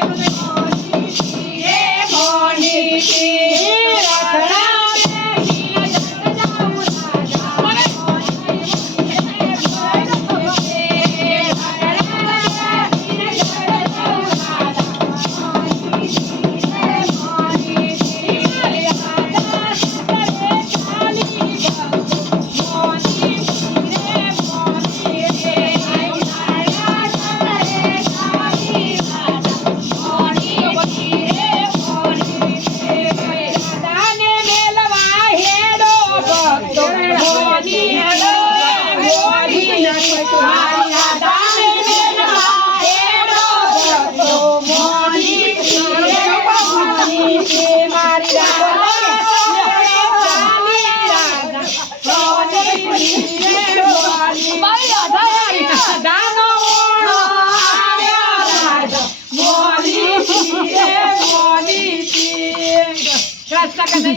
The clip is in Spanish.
Спасибо за ¡Gracias!